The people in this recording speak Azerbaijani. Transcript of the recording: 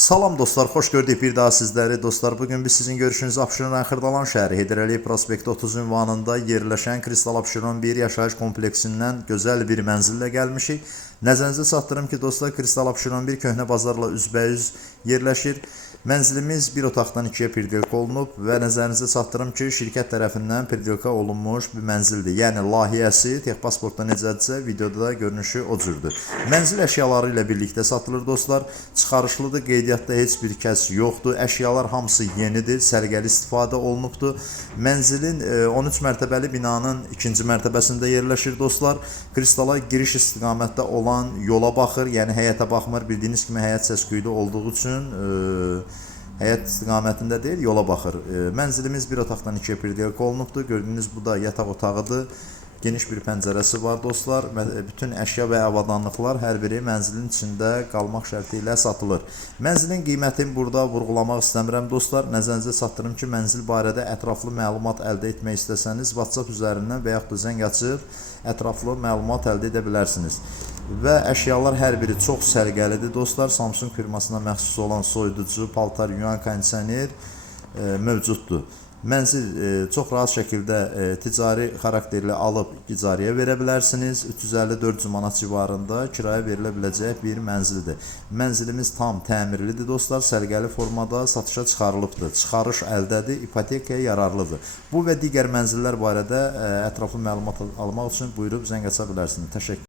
Salam dostlar, xoş gördük bir daha sizləri. Dostlar, bugün biz sizin görüşünüzü Abşeron Xırdalan şəhəri Heydər Əliyev prospekti 30 ünvanında yerləşən Kristal Abşeron 1 yaşayış kompleksindən gözəl bir mənzillə gəlmişik. Nəzərinizə çatdırım ki, dostlar, Kristal Abşeron 1 köhnə bazarla üzbəyüz yerləşir. Mənzilimiz bir otaqdan 2-yə pirdelka olunub və nəzərinizə çatdırım ki, şirkət tərəfindən pirdelka olunmuş bir mənzildir. Yəni layihəsi texpasportda necədirsə, videoda da görünüşü o cürdür. Mənzil əşyaları ilə birlikdə satılır dostlar. Çıxarışlıdır, qeydiyyatda heç bir kəs yoxdur. Əşyalar hamısı yenidir, səliqəli istifadə olunubdur. Mənzilin 13 mərtəbəli binanın 2-ci mərtəbəsində yerləşir dostlar. Kristala giriş istiqamətdə olan yola baxır, yəni həyətə baxmır. Bildiyiniz kimi həyət səs-küylü olduğu üçün həyət istiqamətində deyil, yola baxır. Mənzilimiz bir otaqdan 2-yə pirdelka olunubdur. Gördüyünüz bu da yataq otağıdır. Geniş bir pəncərəsi var dostlar. Bütün əşya və avadanlıqlar hər biri mənzilin içində qalmaq şərti ilə satılır. Mənzilin qiymətini burada vurğulamaq istəmirəm dostlar. Nəzərinizə çatdırım ki, mənzil barədə ətraflı məlumat əldə etmək istəsəniz WhatsApp üzərindən və yaxud da zəng açıb ətraflı məlumat əldə edə bilərsiniz. Və əşyalar hər biri çox səliqəlidir dostlar. Samsung firmasına məxsus olan soyuducu, paltar yuyan kondisioner mövcuddur. Mənzil çox rahat şəkildə ticari xarakterli alıb icarəyə verə bilərsiniz. 354 manat civarında kirayə verilə biləcək bir mənzildir. Mənzilimiz tam təmirlidir dostlar. Səliqəli formada satışa çıxarılıbdır. Çıxarış əldədir, ipotekaya yararlıdır. Bu və digər mənzillər barədə ətraflı məlumat almaq üçün buyurub zəng aça bilərsiniz. Təşəkkür.